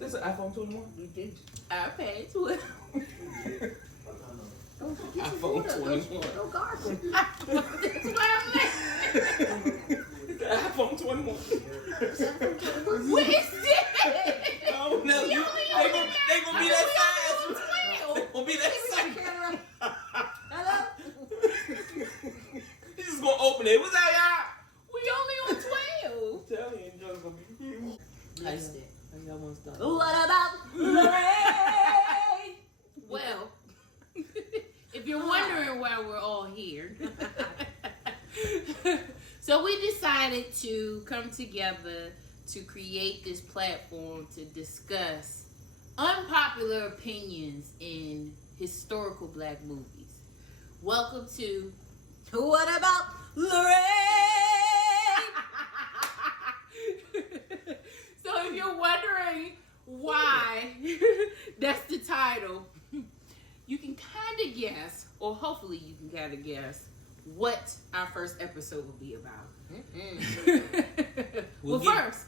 This is an iPhone 21? You did. I paid to it. iPhone 21. No gargle. That's why I'm iPhone 21. What is this? I don't know. They gonna be that size. They gonna be that size. Hello? You just gonna open it. What's that, y'all? We only on 12. I'm telling you, it's just gonna be. Iced it. I got one stop. What about Lorraine? Well, if you're wondering why we're all here, so we decided to come together to create this platform to discuss unpopular opinions in historical black movies. Welcome to What About Lorraine? So if you're wondering why that's the title, you can kind of guess, or hopefully you can kind of guess, what our first episode will be about.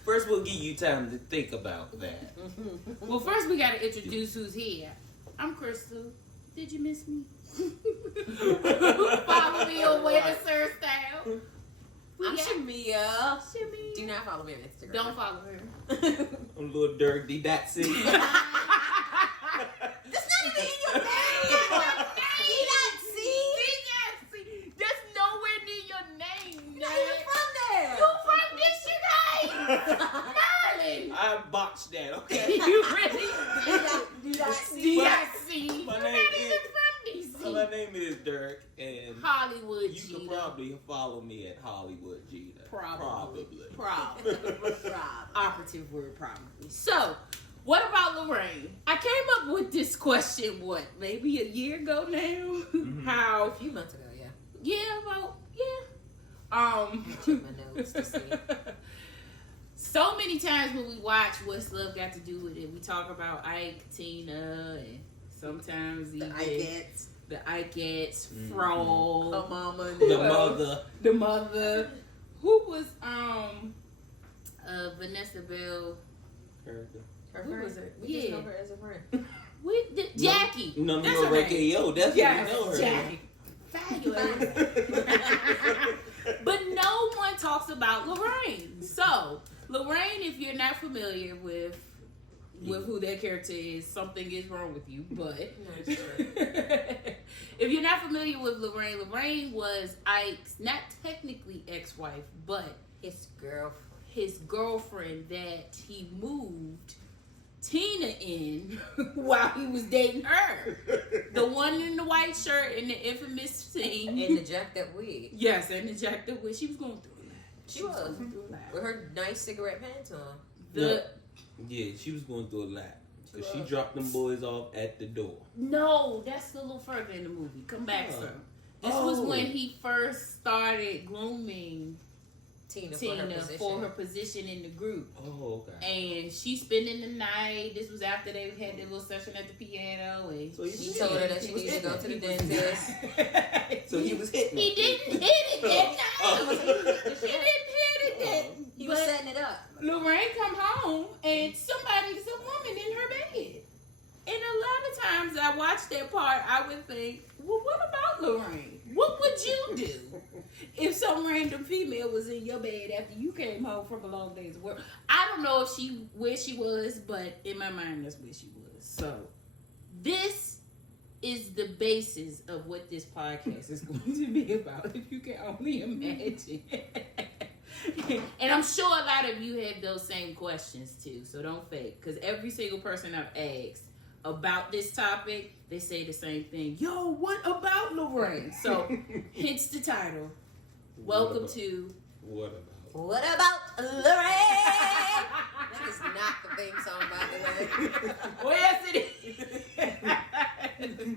First we'll give you time to think about that. Well, first we got to introduce who's here. I'm Crystal. Did you miss me? Follow me on Winter Sir Style. I'm Shamia. Shamia. Do not follow me on Instagram. Don't follow her. I'm little dirty That's that's not even in your name. That's nowhere near your name. You're not even from there. You from Michigan? Maryland. I botched that, okay? You really D.C. My You're name not is- even from DC. My name is Dirk, and Hollywood you Gina. can probably follow me at Hollywood Gina. Probably. Operative word, probably. So, what about Lorraine? I came up with this question, maybe a year ago now? Mm-hmm. A few months ago, yeah. Check my notes to see. So many times when we watch What's Love Got to Do with It, we talk about Ike, Tina, and sometimes even the Ikeettes, Fro, Her mama, the mother. Who was Vanessa Bell? her Who friend. was it? We Yeah. just know her as a friend. Jackie. No, That's her name. KO. That's Yes, what we know her. Jackie. Fabulous. But no one talks about Lorraine. So, Lorraine, if you're not familiar with who that character is, something is wrong with you. But if you're not familiar with Lorraine, Lorraine was Ike's, not technically ex-wife, but His girlfriend. his girlfriend that he moved Tina in while he was dating her. The one in the white shirt in the infamous scene. And the jacked up wig. Yes, and the jacked up wig. She was going through a lot. She was. going through a lot. With her nice cigarette pants on. Yeah, she was going through a lot. Because she dropped them boys off at the door. No, that's a little further in the movie. Come back, sir. This was when he first started grooming Tina for her position in the group. Oh, okay. And she spending the night. This was after they had their little session at the piano. And So He told her that she needed to go to the dentist. So he was hitting He her. didn't hit it that night. He didn't hit it that. He was setting it up. Lorraine come home and some woman in her bed. And a lot of times I watch that part, I would think, well, what about Lorraine? What would you do if some random female was in your bed after you came home from a long day's work? I don't know where she was, but in my mind, that's where she was. So this is the basis of what this podcast is going to be about, if you can only imagine. And I'm sure a lot of you have those same questions too, so don't fake. Because every single person I've asked about this topic, they say the same thing. Yo, what about Lorraine? So, hence the title. Welcome to What about? What about Lorraine? That is not the theme song, by the way. Well, yes, it is.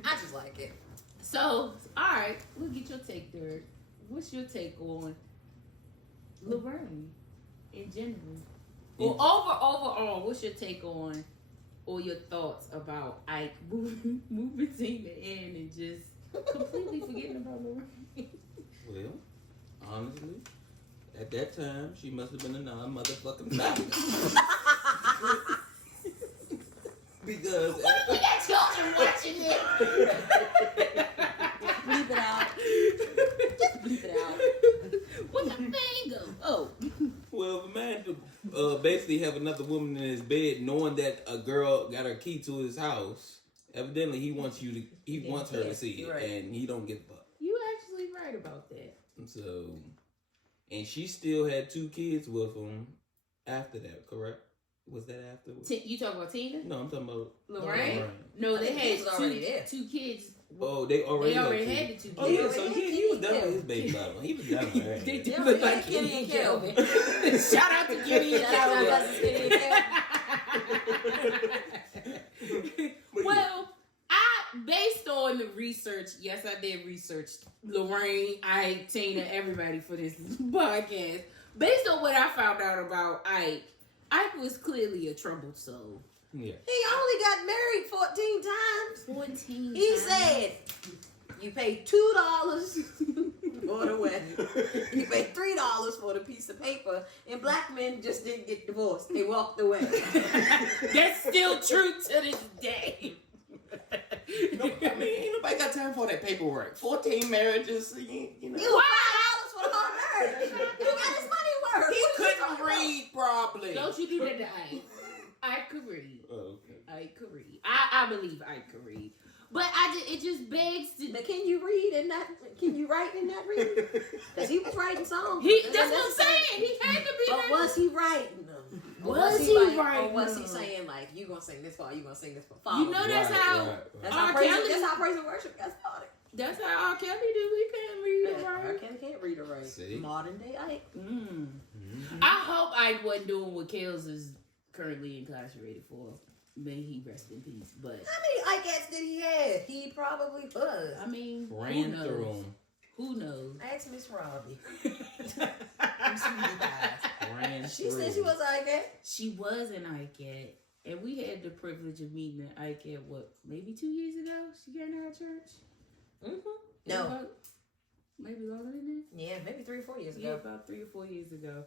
I just like it. So, alright, we'll get your take, Derek. What's your take on Lorraine in general? Well, overall, what's your take on, or your thoughts about Ike moving Tina in and just completely forgetting about Lorraine? Well, honestly, at that time, she must have been a non-motherfucking factor. Because What if we got children watching it? Bleep it out. Just bleep it out. What the thing go? Oh. well, if a man basically have another woman in his bed, knowing that a girl got her key to his house, evidently he wants her to see it, right. and he don't give a fuck. You actually right about that. So, and she still had 2 kids with him after that, correct? Was that afterwards? You talking about Tina? No, I'm talking about Lorraine? No, I they think had kids was already there. 2 kids. Oh, they already had kids. the 2 kids. Oh yeah, so he was done with his baby mama. He was done with her. They did Yeah, look yeah, like Kenny Kenny and and Kelvin. Shout out to Kenny and Shout out to Kelvin. cousins Kenny and Kelvin. Well, based on the research, yes, I did research Lorraine, Ike, Tina, everybody for this podcast. Based on what I found out about Ike was clearly a troubled soul. Yeah. He only got married 14 times. 14 He times. said, you pay $2 for the wedding. You pay $3 for the piece of paper. And black men just didn't get divorced. They walked away. That's still true to this day. No, I mean, ain't nobody got time for that paperwork. 14 marriages, you know. You $5 for the whole marriage. He got his money worth. He couldn't read properly. Don't you do that to Ike. Ike could read. Oh, okay. Ike could read. I believe Ike could read. But it just begs to... But can you read and not... Can you write and not read? Because he was writing songs. That's what I'm saying. He had to be... But was he writing them? Was he like, writing or was he them? saying like, you gonna sing this part, you gonna sing this part? You know that's how... That's R. how praise, Kelly- that's how praise and worship got started. That's how R. Kelly do. He can't read or R. write. Kelly can't read or write. See? Modern day Ike. Mm-hmm. I hope Ike wasn't doing what Kels is currently incarcerated for. May he rest in peace. But How many Ikeettes did he have? He probably was. I mean, Ran who through knows? him. Who knows? Ask Miss Robbie. I'm sweetie pies. Ran She through said she him. was an Ikeette. She was an Ike, and we had the privilege of meeting an Ike what, maybe 2 years ago? She got in our church? No. About- maybe longer than that? Yeah, maybe 3 or 4 years Yeah, ago. about 3 or 4 years ago.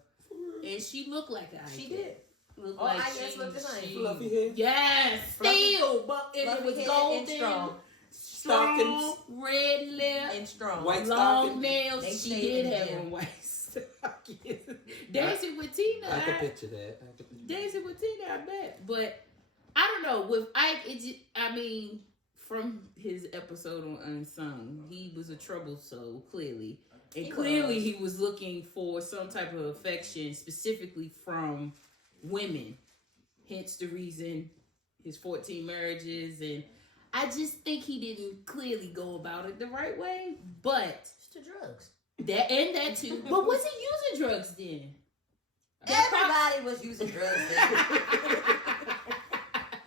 And she looked like an Ike. She did. Looked All like Ikeettes look the same. Fluffy hair. Yes, Fluffy- still, but and it Fluffy was head golden, and strong. strong, red lip, And strong. White long stockings. nails. They She stayed did in the have gym. on white stockings. Dancing with Tina. I can picture that. Dancing with Tina, I bet. But I don't know. With Ike, I mean, from his episode on Unsung, he was a troubled soul, clearly. And He clearly was. he was looking for some type of affection, specifically from women. Hence the reason his 14 marriages. And I just think he didn't clearly go about it the right way. But It's the drugs. that too. But was he using drugs then? Everybody was using drugs then.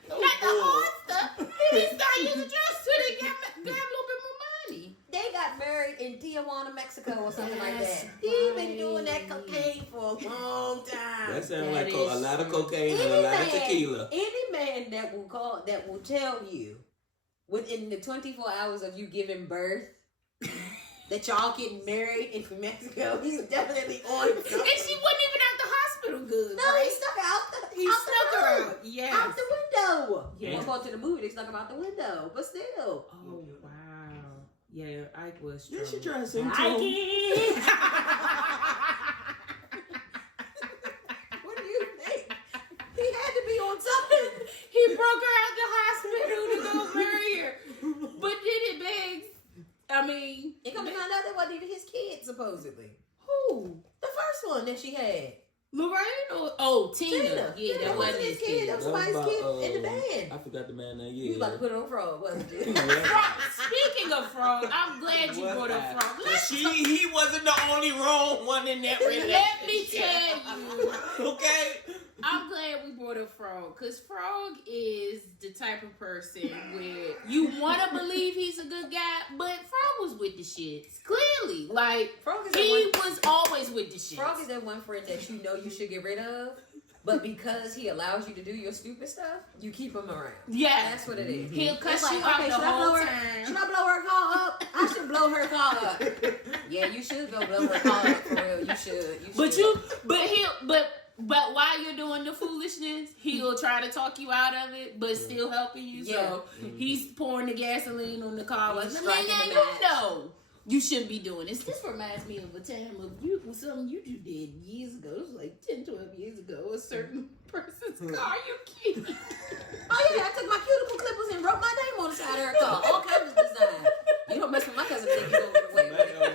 Not the hard stuff. He didn't start using drugs till they got a little bit more money. They got married in Tijuana, Mexico or something like That's that. He been right. doing that cocaine for a long time. That sounds That like is a lot of true. cocaine and a lot of tequila. Any man that will tell you within the 24 hours of you giving birth that y'all getting married in Mexico, he's definitely on And she wasn't even out the hospital good. No, right? he snuck her out He out snuck the her room. out. Yes. Out the window. Yeah. According to the movie, they snuck him out the window. But still. Oh wow. Yeah, Ike was. Yeah, she troubled. tried to sing to him. Ike. What do you think? He had to be on something. He broke her out the hospital to go marry her. But then it begs. I mean, And come to find out that wasn't even his kid, supposedly. who? The first one that she had. Lorraine or Tina? Yeah, that wasn't his kid. That was That was somebody's about, kid in the band. I forgot the man name. You was about to put it on frog, wasn't you? Speaking of frog, I'm glad you brought up frog. He wasn't the only wrong one in that relationship. Let me tell you. Okay. I'm glad we brought up Frog, because Frog is the type of person where you want to believe he's a good guy, but Frog was with the shits. Clearly. Like, Frog is he was always with the shits. Frog is that one friend that you know you should get rid of, but because he allows you to do your stupid stuff, you keep him around. Yeah. That's what it is. He'll cuss It's you like, out okay, the should I whole blow her- time. Should I blow her car up? I should blow her car up. Yeah, you should go blow her car up for real. You should. But But while you're doing the foolishness, he'll try to talk you out of it, but still helping you. Yeah. So he's pouring the gasoline on the car. Like, He's man, striking the you match. know you shouldn't be doing this. This reminds me of a time of something you did years ago. It was like 10, 12 years ago. A certain person's car you keep. Oh yeah, I took my cuticle clippers and wrote my name on the side of her car. All kinds of design. You don't mess with my cousin, think you go the way.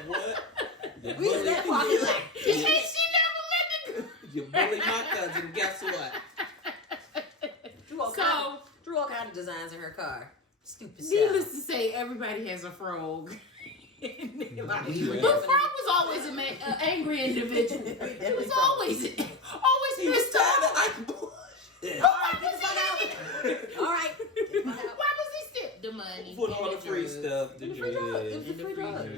What? We was in that parking lot. And she never met the You bully my cousin. Guess what? Drew all kinds of designs in her car. Stupid stuff. Needless to say, everybody has a frog. But Frog was always an angry individual. He was always pissed off. All right. Why was he still the money? Put all the free stuff. The free drugs.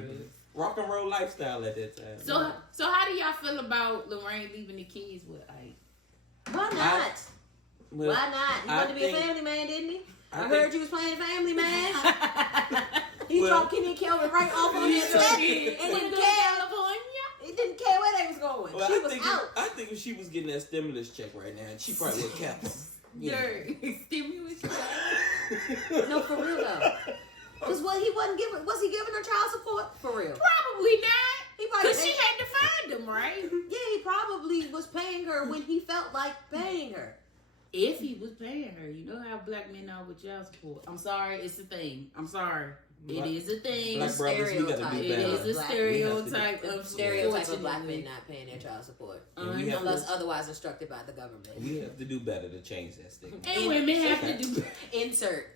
Rock and roll lifestyle at that time. So how do y'all feel about Lorraine leaving the kids with Ike? Why not? Why not? He wanted to be a family man, didn't he? I heard you was playing family man. He dropped Kenny and Kelvin right off on his step. It didn't care. It didn't care where they was going. Well, She was out. I think if she was getting that stimulus check right now, she probably would have kept him. Stimulus check. No, for real though. Because was he giving her child support? For real. Probably not. Because she paid- had to find him, right? Yeah, he probably was paying her when he felt like paying her. If he was paying her, you know how black men are with child support. I'm sorry, it's a thing. I'm sorry. It is a thing. Black brothers, we gotta do It better. is a stereotype of Stereotype of black men not paying their child support. Unless otherwise instructed by the government. We have to do better to change that stigma. And women have to do Insert.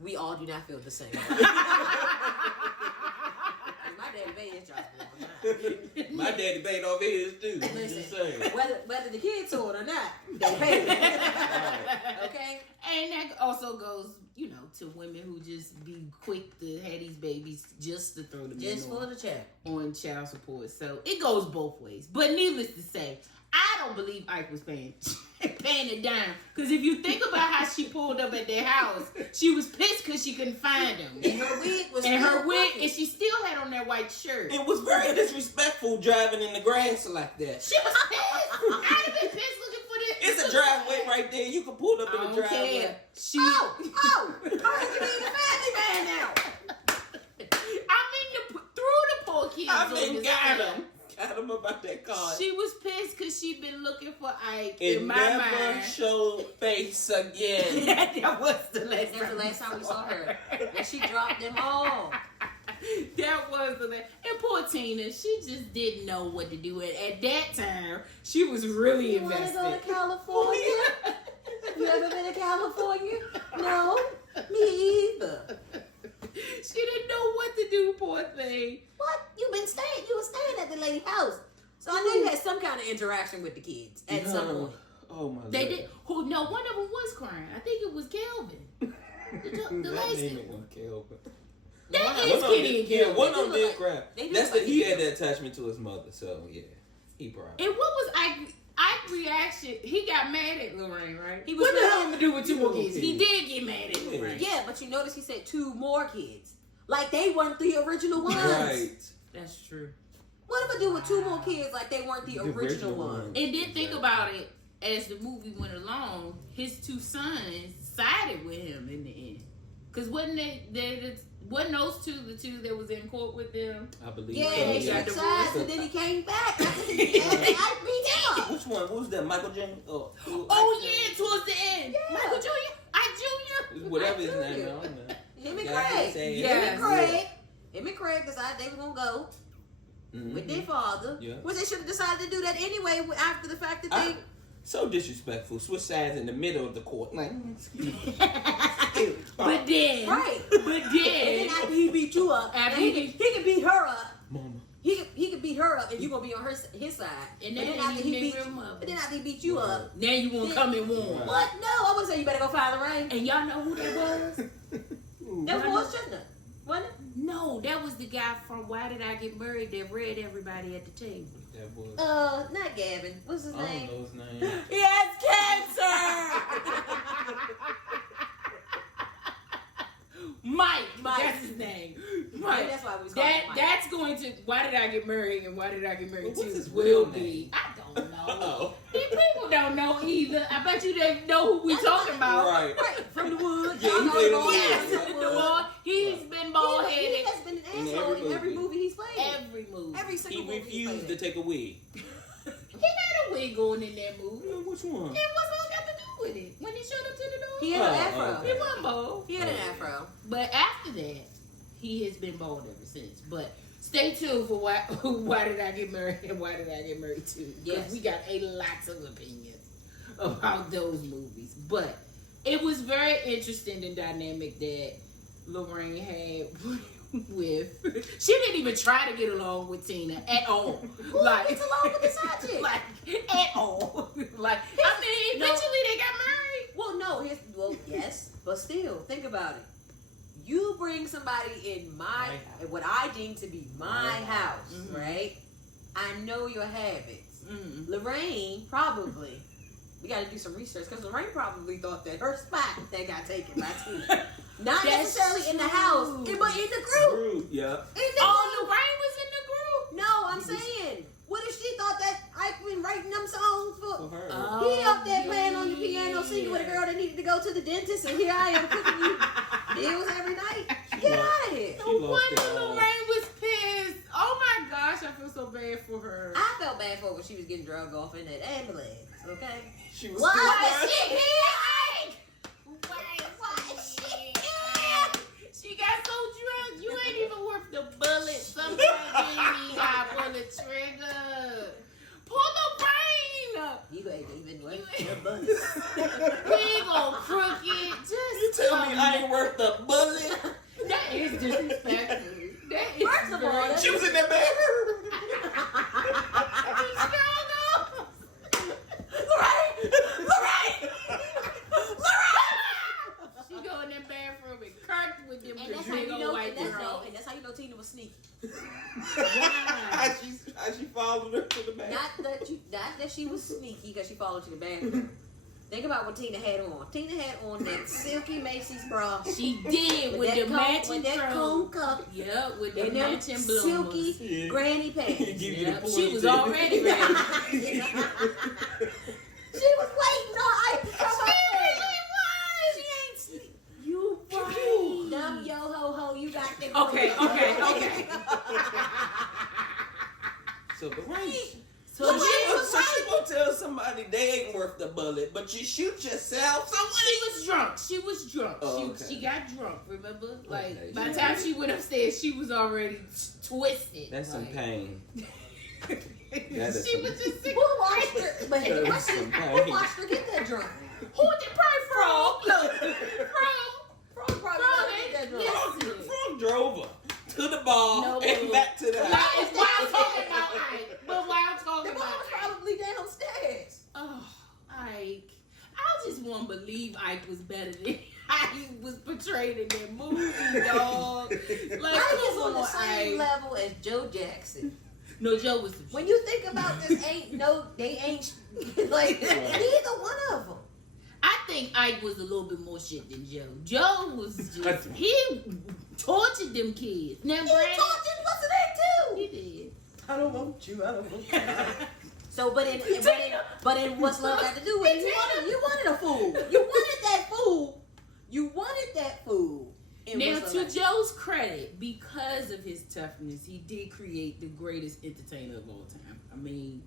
We all do not feel the same. My daddy paid his child support. My daddy paid off his too. Listen, Just saying. whether the kids saw it or not, they paid it. Okay? And that also goes, to women who just be quick to have these babies just to throw them Just for the check. on child support. So it goes both ways. But needless to say, I don't believe Ike was paying it down. Because if you think about how she pulled up at their house, she was pissed because she couldn't find him. And her wig was and she still had on that white shirt. It was very disrespectful driving in the grass like that. She was pissed. I'd have been pissed looking for this. It's a driveway right there. You can pull up in the driveway. Care. Oh! How did you be the family man now? Through the poor kids. I mean, got him about that car. She was pissed because she'd been looking for Ike. It in my never mind. showed face again. That was the last That was the last time we saw her. And she dropped them all. That was the last. And poor Tina, she just didn't know what to do. And at that time, she was really invested. You want to go to California? You ever been to California? No, me either. She didn't know what to do, poor thing. What? You were staying at the lady's house. So I know you had some kind of interaction with the kids at some point. Oh my God. They did. No, one of them was crying. I think it was Kelvin. The last name it was Kelvin. That is Kenny and Kelvin. Yeah, one of them did cry. He had that. that attachment to his mother, so yeah, he probably. And what was Ike's reaction? He got mad at Lorraine, right? He was what the mad. hell am I do with 2 more kids? He did get mad at Lorraine. Yeah, but you notice he said 2 more kids. Like they weren't the original ones. Right. That's true. What if I do with 2 more kids like they weren't the original ones? And then think about it, as the movie went along, his 2 sons sided with him in the end. Because wasn't those the two that was in court with them? I believe. Yeah, so. they switched sides, and then he came back. After he beat him up. Which one? What was that? Michael James? Oh yeah, towards the end. Yeah. Michael Jr. Jr. Whatever his name. I don't know. Him and Yeah, Craig. Yes. Him and Craig decided they were gonna go Mm-hmm. with their father. Yeah. Which they should have decided to do that anyway after the fact that they. So disrespectful. Switch sides in the middle of the court. Like, But then, Right. But And then, then after he beat you up, After he he can beat her up. Mama. He could beat her up, and you gonna be on his side. And But then after you he beat, nigger him up. but then after he beat you up, now you want to come and warn. what? No, I wouldn't say you better go find Lorraine. And y'all know who that was? That was Morris Chestnut, wasn't it? No, that was the guy from Why Did I Get Married that read everybody at the table. That was. Not Gavin. What's his I name? don't know his name. He has cancer! Mike. That's his name. Mike. Maybe that's why we was calling him Mike. That's going to Why Did I Get Married and Why Did I Get Married What's Too his will real be. name? I don't know. Oh. People I bet you didn't know who we talking about. Right. From the woods. Yeah, he played on the Yes, woods. he's been bald He headed. has been an asshole in every movie he's played. Every movie. Every He single movie refused to take a wig. He had a wig on in that movie. Which one? And what's all got to do with it? When he showed up to the door? He had an afro. He wasn't bald. He had an afro. But after that, he has been bald ever since. But stay tuned for why did I get married and why did I get married too? Because we got a lot of opinions about those movies. But it was very interesting and dynamic that Lorraine had with. She didn't even try to get along with Tina at all. Who gets along with the side chick? Like at all. Like I mean, eventually they got married. Well, yes, but still, think about it. You bring somebody in what I deem to be my house, right? I know your habits. Lorraine probably. We got to do some research because Lorraine probably thought that her spot that got taken by Tina. Not necessarily in the house, but in the group. Yeah. Lorraine was in the group. No, I'm saying, what if she thought that Ike been writing them songs for her? He up there playing on the piano, singing with a girl that needed to go to the dentist, and here I am cooking you meals every night. Get out of here. No wonder Lorraine was pissed. Oh my gosh, I feel so bad for her. I felt bad for her when she was getting drugged off in that ambulance. Okay. She was Why still is she here? Why is she here? She got so drunk. You ain't even worth the bullet. Sometimes you got pull the trigger. Pull the brain. You ain't even worth You the ain't- bullet. Big old crooked. Just You tell me I ain't worth the bullet. that is disrespectful. That is First of all, very- that's- She was in that bedroom. She go in that bathroom and Kirk with them And that's how you big old know. white girls. And that's how you know Tina was sneaky. How she followed her to the bathroom. Not that she was sneaky because she followed to the bathroom. Think about what Tina had on. Tina had on that silky Macy's bra. She did with the matching with that cone cup. Yeah, with the And them matching bloomers. silky granny pants. Give you Yep, the she was ponytail. already ready. She was waiting on Ike to come up there. She ain't sleep. You right. Dumb yo ho ho, you got them. Okay. So the right. So So she was right. she gonna tell somebody they ain't worth the bullet, but you shoot yourself. She was drunk. Oh, okay. She got drunk, remember? Like, Okay. by the time she went upstairs, she was already twisted. That's some like, pain. She is some- was just sick. Who watched her? But the question, who watched her get that drunk? Who did probably Frog? Look, Frog. Frog probably got that drunk. Listen. Frog drove her to the bar No. and back to the That house. is why I'm talking about Ike. But why I'm The talking mom about was Ike. probably downstairs. Oh, Ike. I just want to believe Ike was better than how he was portrayed in that movie, dog. Like, Ike is come on the on, same Ike. level as Joe Jackson. No, Joe was the When you think about this, they ain't like neither one of them. I think Ike was a little bit more shit than Joe. Joe was just, he tortured them kids. Now, He granted, tortured what's it he too. did. I don't want you. I don't want you. So, but in what's love got to do with it? You wanted a fool. You wanted that fool. You wanted that fool. in Now, What's to Love. Joe's credit, because of his toughness, he did create the greatest entertainer of all time. I mean,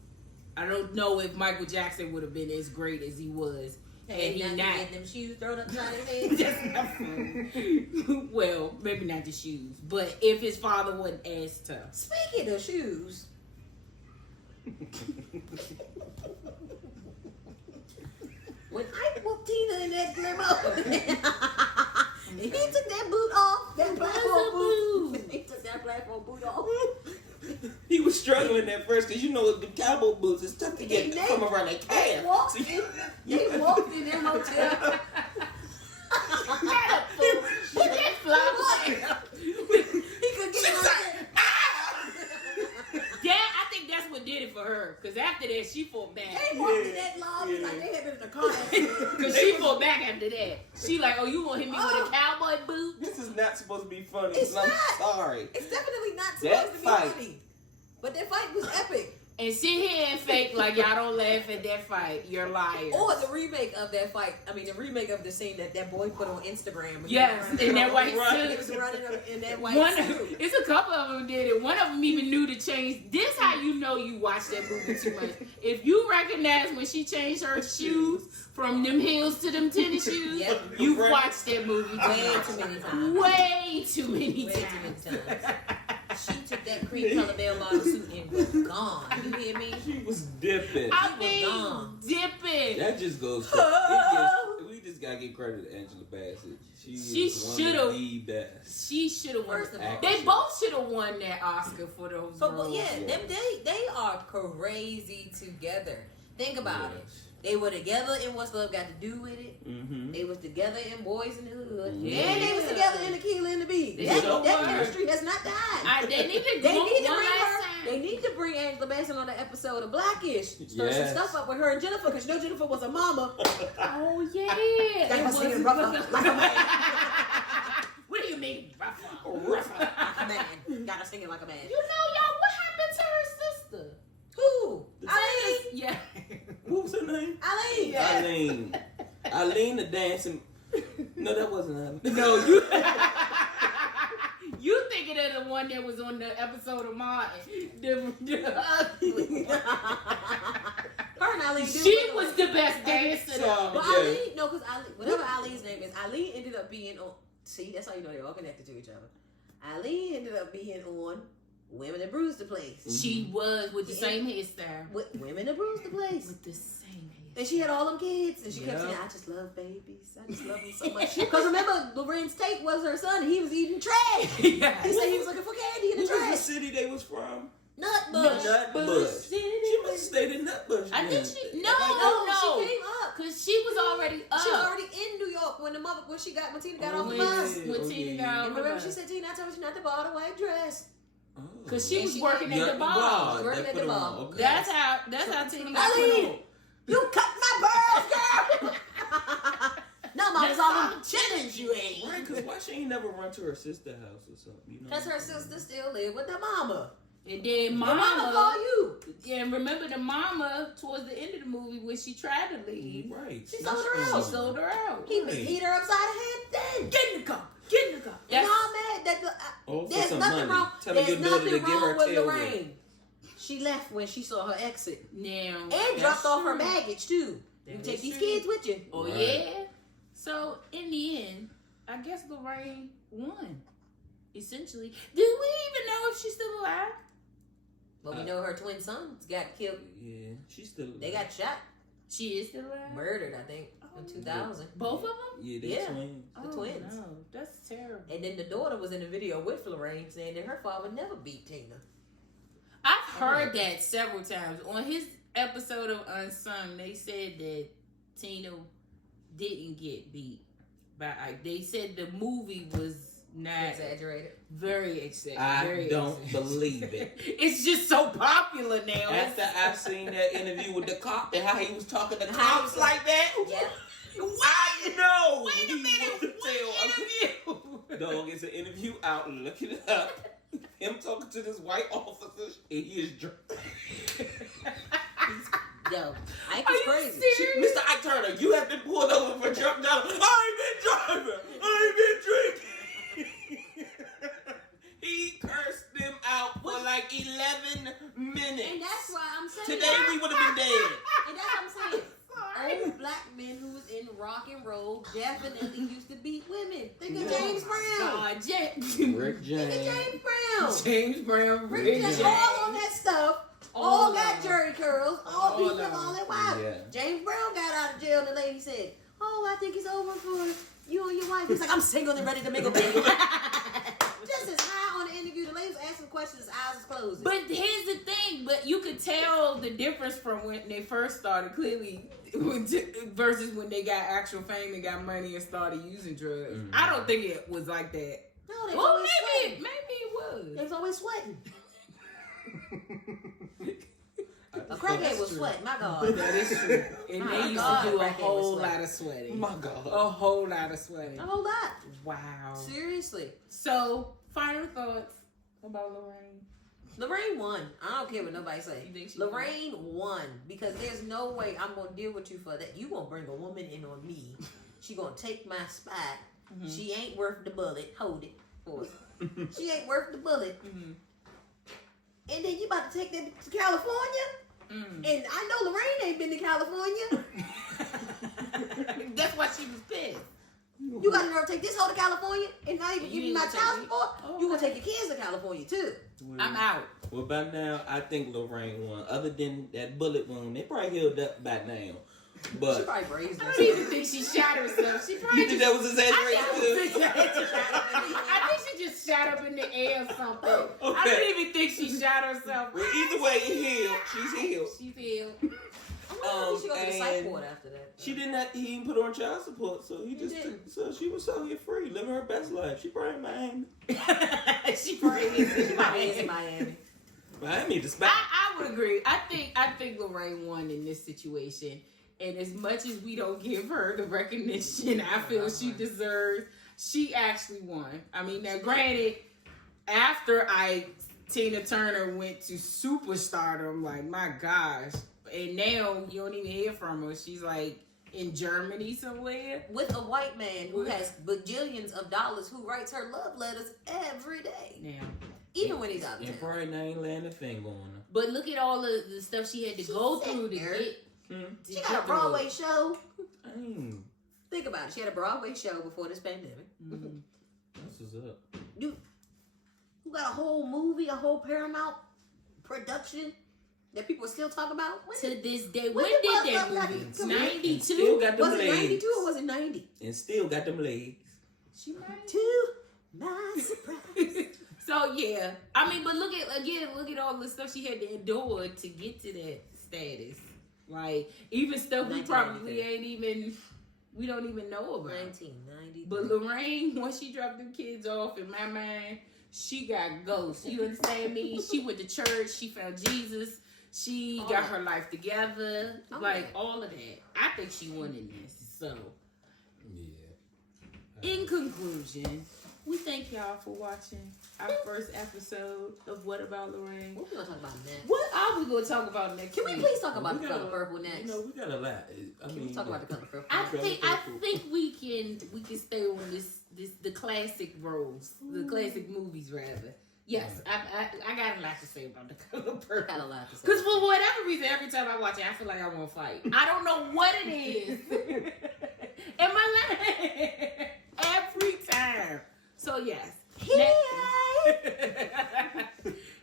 I don't know if Michael Jackson would have been as great as he was had he Nothing not. get them shoes thrown upside his head. That's not funny. Well, maybe not the shoes, but if his father wasn't as tough. Speaking of shoes, when I whooped Tina in that limo, and he took that boot off, that platform boot. He took that platform boot off. He was struggling at first because you know the cowboy boots is tough to get from around the They calf. walked So in. you- They walked in that hotel. Put that flop. He could get out there. Dad, I think that's what did it for her. Because after that, she fought back. They walked in that lobby like they had been in a car accident. Because she fought back after that. She like, oh, you want to hit me with a cowboy boot? This is not supposed to be funny. It's and I'm not. sorry. It's definitely not That supposed to be fight. funny. But that fight was epic. and sit here and fake like y'all don't laugh at that fight. You're liars. Or the remake of that fight. I mean, the remake of the scene that boy put on Instagram. Yes, in that white He suit. was running in that white suit. It's a couple of them did it. One of them even knew to change. This how you know you watched that movie too much. If you recognize when she changed her shoes from them heels to them tennis shoes, you've watched that movie way too many times. Way too many times. She took that cream color bell bottom suit and was gone. You hear me? She was dipping. Dipping. That just goes. We just gotta give credit to Angela Bassett. She should have the best. She should have won. They both should have won that Oscar for those roles. Yeah, they are crazy together. Think about it. They were together in What's Love Got to Do with It. Mm-hmm. They was together in Boys in the Hood. Yeah. And they was together in Akilah and the Bee. That chemistry has not died. They need to They need to bring Angela Bassett on the episode of Blackish. Stir some stuff up with her and Jennifer, because you know Jennifer was a mama. Oh yeah. That was singing rougher like a man. What do you mean rougher? Like a man. Gotta sing it like a man. You know, y'all, what happened to her sister? Who? Eileen. Yeah. What was her name? Eileen. Yeah. Eileen the dancing. No, that wasn't her. No, you thinking of the one that was on the episode of Martin. Her and Eileen. She was the best dancer. But Eileen, no, because whatever Eileen's name is, Eileen ended up being on. See, that's how you know they're all connected to each other. Eileen ended up being on Women That Bruise the Place. She was with the same hairstyle. With Women That Bruise the Place. With the same hairstyle. And she had all them kids, and she kept saying, "I just love babies. I just love them so much." Because remember, Lorraine's take was her son, and he was eating trash. He said he was looking for candy in the trash. What was the city they was from? Nutbush. Nutbush. She must have stayed in Nutbush. I think she no, she came up because she was already up. She was already in New York when Tina got off the bus. When Tina got off the bus. Remember she said, "Tina, I told you not to buy the white dress." Because she was working at the bar. Working at the bar. Okay. That's how Tina got put on. You cut my balls, girl. No, Mama's all them chitlins you ate. Right, because why she ain't never run to her sister's house or something? You know? Because her sister still live with the mama. And then mama call you. Yeah, and remember the mama towards the end of the movie when she tried to leave. Right. She sold her out. She sold her out. He beat her upside the head then. Get in the car. Get in the car. And y'all mad that there's nothing wrong. There's nothing wrong with Lorraine. She left when she saw her exit. Now. And dropped off her baggage too. You take these kids with you. Oh yeah. So in the end, I guess Lorraine won. Essentially. Do we even know if she's still alive? Well, we know her twin sons got killed. Yeah, she's still alive. They got shot. She is still alive? Murdered, I think, in 2000. Both of them? Yeah, they're twins. The twins. No, that's terrible. And then the daughter was in the video with Lorraine saying that her father never beat Tina. I've heard that several times. On his episode of Unsung, they said that Tina didn't get beat by Ike. They said the movie was not exaggerated. Very exaggerated. I don't believe it. It's just so popular now. After I've seen that interview with the cop and how he was talking to cops like that. Yeah. I know. Wait a minute. What interview? Dog, it's an interview out. Look it up. Him talking to this white officer, and he is drunk. Yo, Ike is crazy. Mr. Ike Turner, you have been pulled over for drunk driving. I ain't been driving. I ain't been drinking. He cursed them out for like 11 minutes. And that's why I'm saying today we would have been dead. And that's what I'm saying. Old black men who was in rock and roll definitely used to beat women. Think of James Brown. Rick James. Think of James Brown. James Brown. Rick James. All on that stuff. All got jerry curls. All beat them all that wild. Yeah. James Brown got out of jail and the lady said, "Oh, I think it's over for you and your wife." He's like, "I'm single and ready to make a baby." Just as high on the interview, the lady was asking questions, his eyes was closing. But here's the thing, but you could tell the difference from when they first started clearly versus when they got actual fame and got money and started using drugs. Mm-hmm. I don't think it was like that. No, they well, always maybe it was. They was always sweating. A crackhead was sweating, my God. That is true. And they used to do a whole lot of sweating. My God. A whole lot of sweating. A whole lot. Wow. Seriously. So, final thoughts about Lorraine. Lorraine won. I don't care what nobody say. You think she Lorraine won because there's no way I'm gonna deal with you for that. You gonna bring a woman in on me. She gonna take my spot. Mm-hmm. She ain't worth the bullet. Hold it for us. She ain't worth the bullet. Mm-hmm. And then you about to take that to California? Mm. And I know Lorraine ain't been to California. That's why she was pissed. You got to know to take this hoe to California and not even give me my child support. Oh, you gonna take your kids to California too. I'm out. Well, by now I think Lorraine won. Other than that bullet wound, they probably healed up by now. But she probably raised herself. I don't even think she shot herself. She probably you think that was exaggerated? I think she just shot up in the air or something. Okay. I don't even think she shot herself. Well, either way, it healed. She's healed. She's healed. She got to the psych ward after that. She didn't have. He didn't put her on child support, so he just took, so she was so here free, living her best life. She probably in Miami. She probably is in Miami. Miami, the spot. I would agree. I think Lorraine won in this situation. And as much as we don't give her the recognition I feel she deserves, she actually won. I mean, now granted, after Tina Turner went to superstardom, like, my gosh. And now you don't even hear from her. She's like in Germany somewhere. With a white man who has bajillions of dollars who writes her love letters every day. Yeah. Even when he's out there. And probably ain't laying a finger on her. But look at all the stuff she had to go through to get. She got a Broadway show. Mm. Think about it. She had a Broadway show before this pandemic. Mm-hmm. That's what's up. Dude, who got a whole movie, a whole Paramount production that people still talk about? To this day. When did that movie? 92? Still got them was legs. it 92 or was it 90? And still got them legs. She might. To my surprise. So, yeah. I mean, but look at all the stuff she had to endure to get to that status. Like, even stuff we probably we don't even know about. 1990. But Lorraine, once she dropped them kids off, in my mind, she got ghosts. You understand me? She went to church. She found Jesus. She got her life together. Like, all of that. I think she won in this. So, yeah. In conclusion, we thank y'all for watching our first episode of What About Lorraine. What are we going to talk about next? What are we going to talk about next? Can we please talk about the color purple next? You know, we got a lot. Can we talk about the color purple? I think we can stay on the classic roles, the classic movies rather. Yes, I got a lot to say about the color purple. I got a lot to say. Because for whatever reason, every time I watch it, I feel like I want to fight. I don't know what it is. In my life. Every time. So, yes. I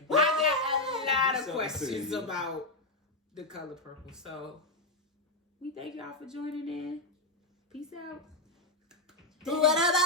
got a lot of questions about the color purple. So, we thank y'all for joining in. Peace out. What about